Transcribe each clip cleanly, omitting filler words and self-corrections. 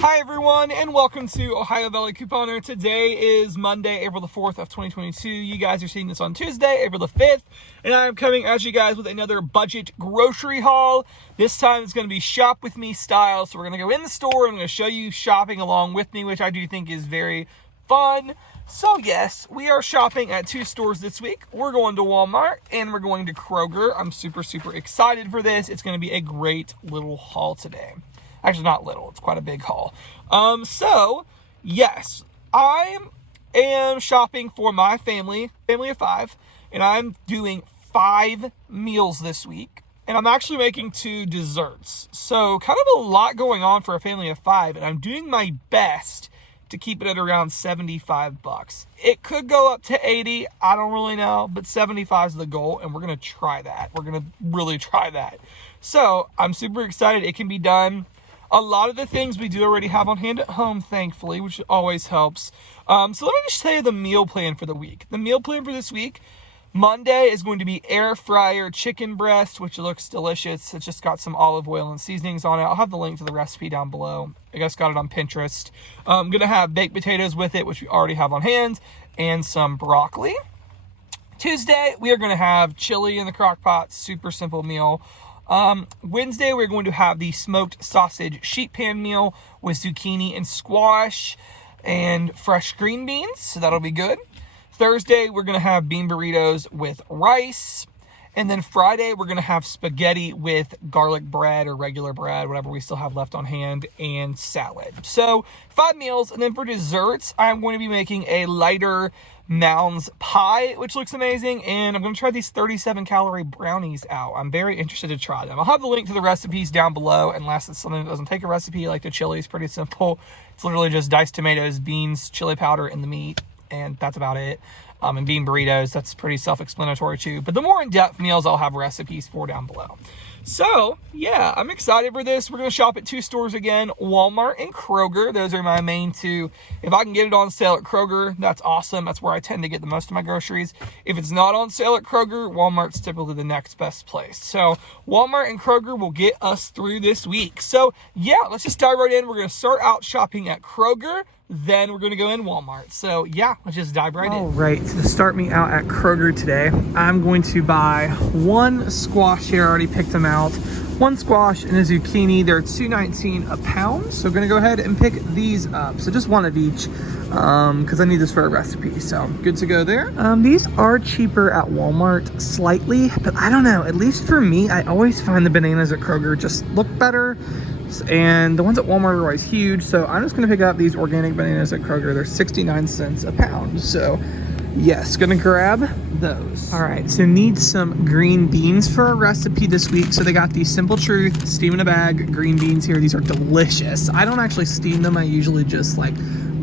Hi everyone, and welcome to Ohio Valley Couponer. Today is Monday, April the 4th of 2022. You guys are seeing this on Tuesday, April the 5th, and I'm coming at you guys with another budget grocery haul. This time it's going to be shop with me style, so we're going to go in the store and I'm going to show you shopping along with me, which I do think is very fun. So yes, we are shopping at two stores this week. We're going to Walmart and we're going to Kroger. I'm super excited for this. It's going to be a great little haul today. Actually, not little. It's quite a big haul. So, yes, I am shopping for my family of 5, and I'm doing 5 meals this week, and I'm actually making 2 desserts. So, kind of a lot going on for a family of 5, and I'm doing my best to keep it at around $75. It could go up to 80, I don't really know, but 75 is the goal, and we're going to try that. We're going to really try that. So, I'm super excited. It can be done. A lot of the things we do already have on hand at home, thankfully, which always helps. So let me just tell you the meal plan for the week. The meal plan for this week, Monday is going to be air fryer chicken breast, which looks delicious. It's just got some olive oil and seasonings on it. I'll have the link to the recipe down below. I guess got it on Pinterest. I'm going to have baked potatoes with it, which we already have on hand, and some broccoli. Tuesday, we are going to have chili in the crock pot. Super simple meal. Wednesday, we're going to have the smoked sausage sheet pan meal with zucchini and squash and fresh green beans, so that'll be good. Thursday, we're going to have bean burritos with rice. And then Friday, we're going to have spaghetti with garlic bread or regular bread, whatever we still have left on hand, and salad. So 5 meals. And then for desserts, I'm going to be making a lighter Mounds pie, which looks amazing, and I'm going to try these 37-calorie brownies out. I'm very interested to try them. I'll have the link to the recipes down below, unless it's something that doesn't take a recipe, like the chili is pretty simple. It's literally just diced tomatoes, beans, chili powder, and the meat, and that's about it. And bean burritos, that's pretty self-explanatory too. But the more in-depth meals, I'll have recipes for down below. So, yeah, I'm excited for this. We're going to shop at 2 stores again, Walmart and Kroger. Those are my main 2. If I can get it on sale at Kroger, that's awesome. That's where I tend to get the most of my groceries. If it's not on sale at Kroger, Walmart's typically the next best place. So, Walmart and Kroger will get us through this week. So, yeah, let's just dive right in. We're going to start out shopping at Kroger. Then we're going to go in Walmart. So, yeah, let's just dive right in. All right, so to start me out at Kroger today, I'm going to buy 1 squash here. I already picked them out. 1 squash and a zucchini. They're $2.19 a pound. So, I'm going to go ahead and pick these up. So, just 1 of each because I need this for a recipe. So, good to go there. These are cheaper at Walmart slightly, but I don't know. At least for me, I always find the bananas at Kroger just look better. And the ones at Walmart are always huge, so I'm just going to pick up these organic bananas at Kroger. They're 69 cents a pound, so yes, going to grab those. All right, so need some green beans for a recipe this week. So they got the Simple Truth steam in a bag green beans here. These are delicious. I don't actually steam them. I usually just like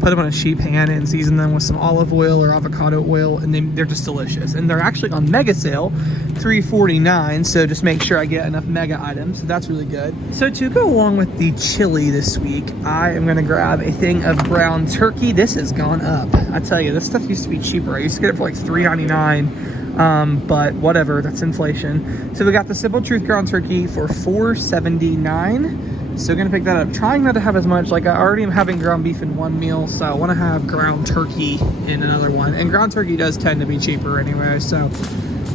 put them on a sheet pan and season them with some olive oil or avocado oil, and they're just delicious. And they're actually on mega sale, $3.49, so just make sure I get enough mega items. So that's really good. So to go along with the chili this week, I am going to grab a thing of ground turkey. This has gone up. I tell you, this stuff used to be cheaper. I used to get it for like $3.99, but whatever, that's inflation. So we got the Simple Truth ground turkey for $4.79. So gonna pick that up. Trying not to have as much, like I already am having ground beef in 1 meal, so I wanna have ground turkey in another one. And ground turkey does tend to be cheaper anyway, so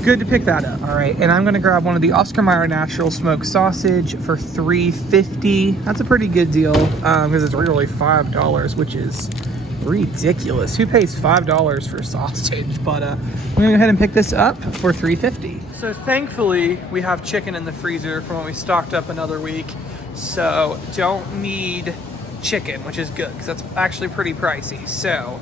good to pick that up. All right, and I'm gonna grab one of the Oscar Mayer Natural Smoked Sausage for $3.50. That's a pretty good deal, because it's really $5, which is ridiculous. Who pays $5 for sausage? But I'm gonna go ahead and pick this up for $3.50. So thankfully, we have chicken in the freezer from when we stocked up another week. So don't need chicken, which is good because that's actually pretty pricey. So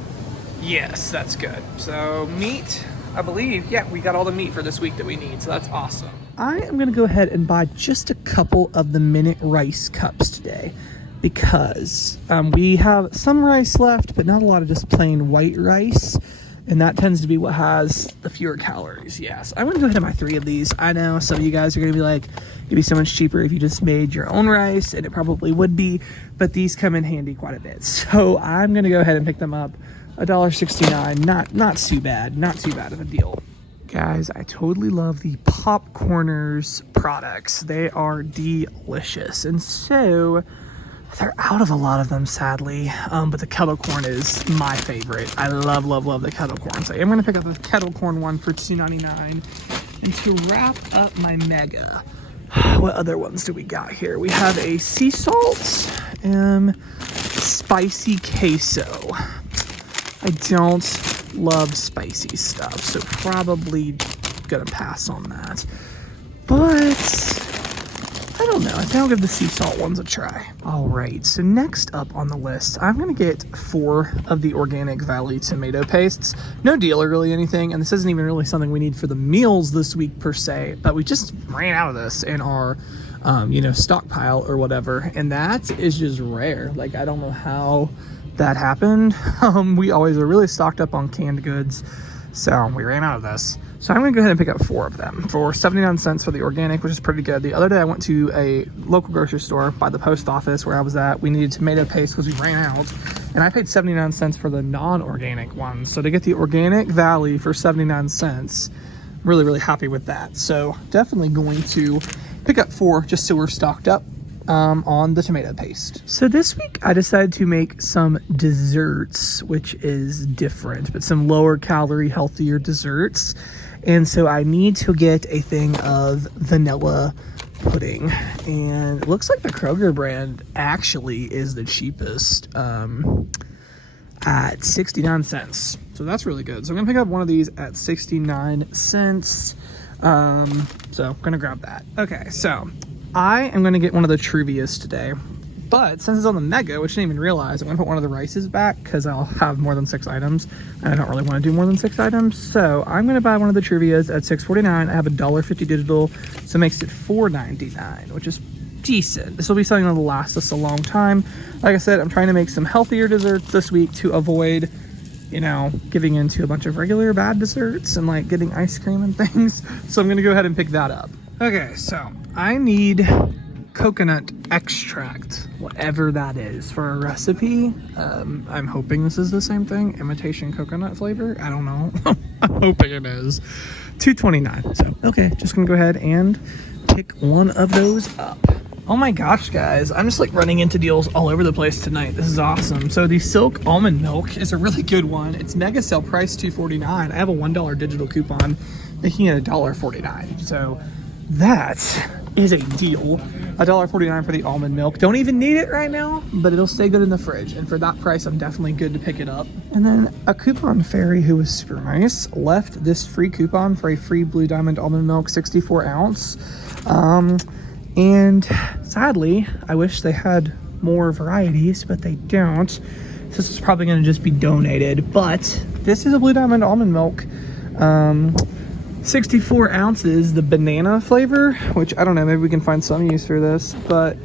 yes, that's good. So meat, I believe, yeah, we got all the meat for this week that we need. So that's awesome. I am going to go ahead and buy just a couple of the minute rice cups today because we have some rice left, but not a lot of just plain white rice. And that tends to be what has the fewer calories. Yes, I'm gonna go ahead and buy 3 of these. I know some of you guys are gonna be like, it'd be so much cheaper if you just made your own rice, and it probably would be, but these come in handy quite a bit. So I'm gonna go ahead and pick them up. $1.69, not too bad, not too bad of a deal. Guys, I totally love the Popcorners products. They are delicious. And so They're out of a lot of them, sadly, but the kettle corn is my favorite. I love, love, love the kettle corn. So I'm gonna pick up the kettle corn one for $2.99. And to wrap up my mega, what other ones do we got here? We have a sea salt, spicy queso. I don't love spicy stuff, so probably gonna pass on that. But I don't know. I think I'll give the sea salt ones a try. All right, so next up on the list, I'm gonna get 4 of the Organic Valley tomato pastes. No deal or really anything, and this isn't even really something we need for the meals this week per se, but we just ran out of this in our, stockpile or whatever, and that is just rare. Like, I don't know how that happened. We always are really stocked up on canned goods, so we ran out of this. So I'm gonna go ahead and pick up 4 of them for 79 cents for the organic, which is pretty good. The other day I went to a local grocery store by the post office where I was at. We needed tomato paste because we ran out, and I paid 79 cents for the non-organic ones. So to get the Organic Valley for 79 cents, really, really happy with that. So definitely going to pick up 4 just so we're stocked up on the tomato paste. So this week I decided to make some desserts, which is different, but some lower calorie, healthier desserts. And so I need to get a thing of vanilla pudding, and it looks like the Kroger brand actually is the cheapest at 69 cents. So that's really good. So I'm gonna pick up one of these at 69 cents. So I'm gonna grab that. Okay, so I am gonna get one of the Truvias today, but since it's on the mega, which I didn't even realize, I'm gonna put one of the rices back because I'll have more than 6 items, and I don't really want to do more than 6 items. So I'm gonna buy one of the Truvias at $6.49. I have $1.50 digital, so it makes it $4.99, which is decent. This will be something that'll last us a long time. Like I said, I'm trying to make some healthier desserts this week to avoid, giving into a bunch of regular bad desserts and like getting ice cream and things. So I'm gonna go ahead and pick that up. Okay, so I need coconut extract, whatever that is, for a recipe. I'm hoping this is the same thing, imitation coconut flavor. I don't know. I'm hoping it is. $2.29. So okay, just gonna go ahead and pick one of those up. Oh my gosh, guys, I'm just like running into deals all over the place tonight. This is awesome. So the Silk almond milk is a really good one. It's mega sale price $2.49. I have a $1 digital coupon making it $1.49. So that is a deal. $1.49 for the almond milk. Don't even need it right now, but it'll stay good in the fridge. And for that price, I'm definitely good to pick it up. And then a coupon fairy who was super nice left this free coupon for a free Blue Diamond almond milk 64 ounce. And sadly, I wish they had more varieties, but they don't. So this is probably gonna just be donated, but this is a Blue Diamond almond milk. 64 ounces, the banana flavor, which I don't know, maybe we can find some use for this, but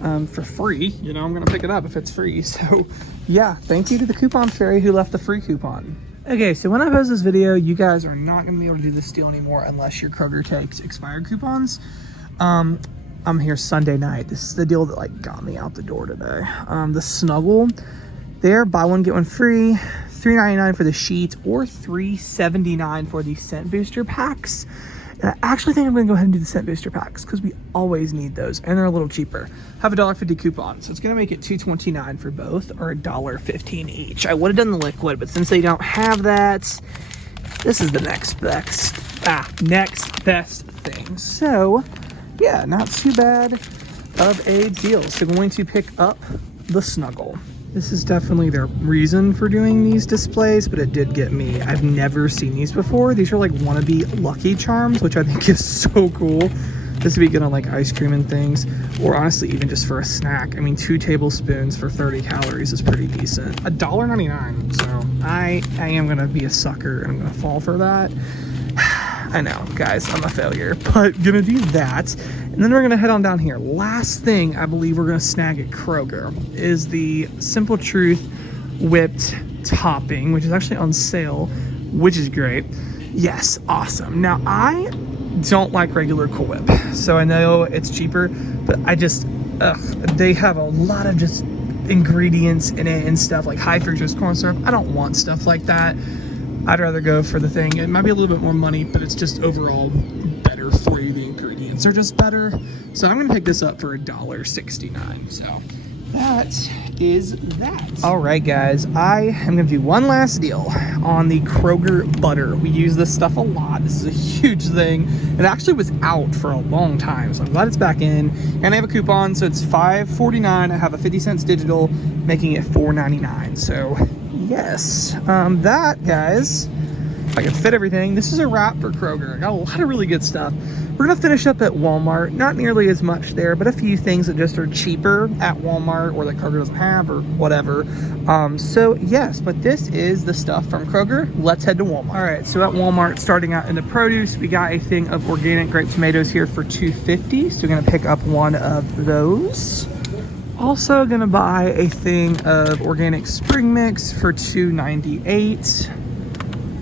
for free, I'm gonna pick it up if it's free. So yeah, thank you to the coupon fairy who left the free coupon. Okay, so when I post this video, you guys are not gonna be able to do this deal anymore unless your Kroger takes expired coupons. I'm here Sunday night. This is the deal that like got me out the door today. The Snuggle, there, buy one get one free. $3.99 for the sheets or $3.79 for the scent booster packs. And I actually think I'm gonna go ahead and do the scent booster packs because we always need those and they're a little cheaper. Have a $1.50 coupon, so it's gonna make it $2.29 for both or $1.15 each. I would have done the liquid, but since they don't have that, this is the next best thing. So yeah, not too bad of a deal. So I'm going to pick up the Snuggle. This is definitely their reason for doing these displays, but it did get me. I've never seen these before. These are like wannabe Lucky Charms, which I think is so cool. This would be good on like ice cream and things, or honestly even just for a snack. I mean, 2 tablespoons for 30 calories is pretty decent. $1.99, so I am gonna be a sucker and I'm gonna fall for that. I know, guys, I'm a failure, but gonna do that. And then we're gonna head on down here. Last thing I believe we're gonna snag at Kroger is the Simple Truth whipped topping, which is actually on sale, which is great. Yes, awesome. Now, I don't like regular Cool Whip, so I know it's cheaper, but I just, they have a lot of just ingredients in it and stuff like high fructose corn syrup. I don't want stuff like that. I'd rather go for the thing. It might be a little bit more money, but it's just overall better for you. The ingredients are just better. So I'm gonna pick this up for $1.69. So that is that. All right, guys, I am gonna do one last deal on the Kroger butter. We use this stuff a lot. This is a huge thing. It actually was out for a long time, so I'm glad it's back in. And I have a coupon, so it's $5.49. I have a 50 cents digital, making it $4.99. So yes, that, guys, if I can fit everything, this is a wrap for Kroger. I got a lot of really good stuff. We're gonna finish up at Walmart. Not nearly as much there, but a few things that just are cheaper at Walmart or that Kroger doesn't have or whatever. So yes, but this is the stuff from Kroger. Let's head to Walmart. All right, so at Walmart, starting out in the produce, we got a thing of organic grape tomatoes here for $2.50. So we're gonna pick up one of those. Also gonna buy a thing of organic spring mix for $2.98.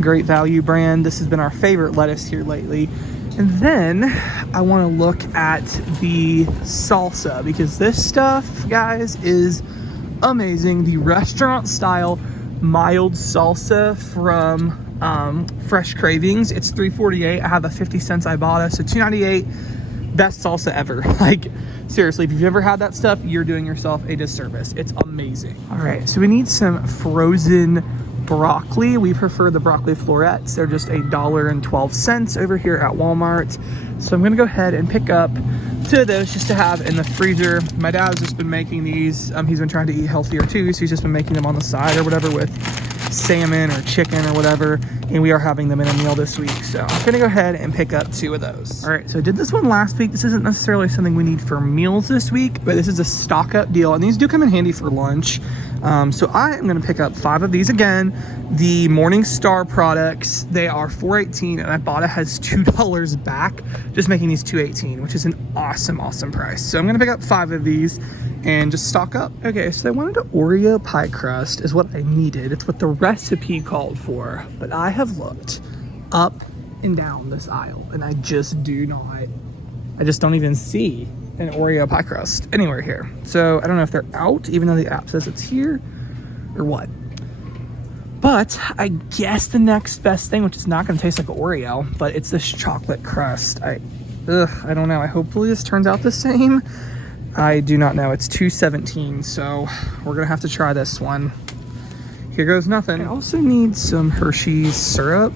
Great value brand. This has been our favorite lettuce here lately. And then I want to look at the salsa, because this stuff, guys, is amazing. The restaurant style mild salsa from Fresh Cravings. It's $3.48. I have a 50 cents Ibotta, so $2.98. Best salsa ever. Like, seriously, if you've never had that stuff, you're doing yourself a disservice. It's amazing. All right, so we need some frozen broccoli. We prefer the broccoli florets. They're just $1.12 over here at Walmart. So I'm gonna go ahead and pick up 2 of those just to have in the freezer. My dad's just been making these. He's been trying to eat healthier too, so he's just been making them on the side or whatever with salmon or chicken or whatever, and we are having them in a meal this week. So I'm gonna go ahead and pick up 2 of those. All right, so I did this one last week. This isn't necessarily something we need for meals this week, but this is a stock up deal, and these do come in handy for lunch. So I am gonna pick up 5 of these again. The Morning Star products, they are $4.18, and Ibotta has $2 back, just making these $2.18, which is an awesome price. So I'm gonna pick up 5 of these and just stock up. Okay, so I wanted an Oreo pie crust is what I needed. It's what the recipe called for, but I have looked up and down this aisle, and I just don't even see an Oreo pie crust anywhere here. So I don't know if they're out, even though the app says it's here, or what. But I guess the next best thing, which is not gonna taste like an Oreo, but it's this chocolate crust. I don't know. Hopefully this turns out the same. I do not know. It's $2.17, so we're gonna have to try this one. Here goes nothing. I also need some Hershey's syrup.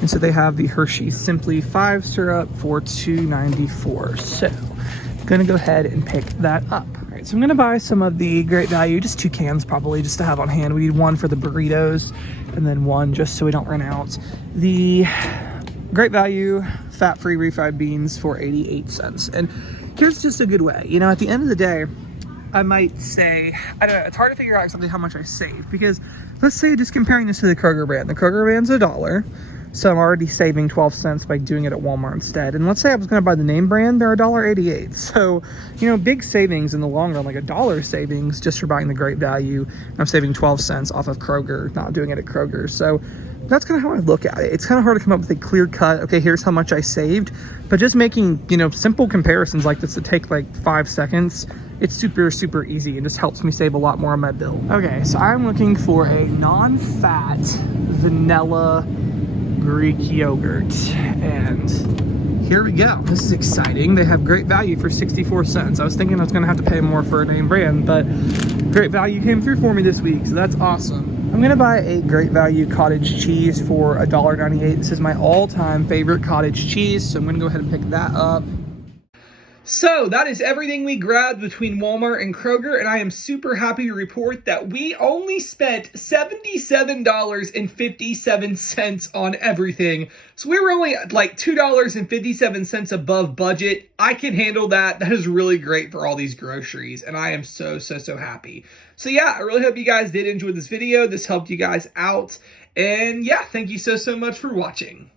And so they have the Hershey's Simply 5 syrup for $2.94. So I'm gonna go ahead and pick that up. All right, so I'm gonna buy some of the Great Value, just 2 cans probably, just to have on hand. We need 1 for the burritos and then 1 just so we don't run out. The Great Value fat-free refried beans for 88 cents. And here's just a good way. You know, at the end of the day, I might say, I don't know, it's hard to figure out exactly how much I saved, because let's say just comparing this to the Kroger brand. The Kroger brand's $1. So I'm already saving 12 cents by doing it at Walmart instead. And let's say I was gonna buy the name brand, they're $1.88. So, you know, big savings in the long run, like $1 savings just for buying the Great Value. I'm saving 12 cents off of Kroger, not doing it at Kroger. So that's kind of how I look at it. It's kind of hard to come up with a clear cut, okay, here's how much I saved, but just making, you know, simple comparisons like this that take like 5 seconds, it's super easy and just helps me save a lot more on my bill. Okay, so I'm looking for a non-fat vanilla Greek yogurt, and here we go. This is exciting. They have Great Value for 64 cents. I was thinking I was gonna have to pay more for a name brand, but Great Value came through for me this week, so that's awesome. I'm gonna buy a Great Value cottage cheese for $1.98. This is my all-time favorite cottage cheese, so I'm gonna go ahead and pick that up. So that is everything we grabbed between Walmart and Kroger, and I am super happy to report that we only spent $77.57 on everything. So we were only like $2.57 above budget. I can handle that. That is really great for all these groceries, and I am so happy. So yeah, I really hope you guys did enjoy this video. This helped you guys out, and yeah, thank you so much for watching.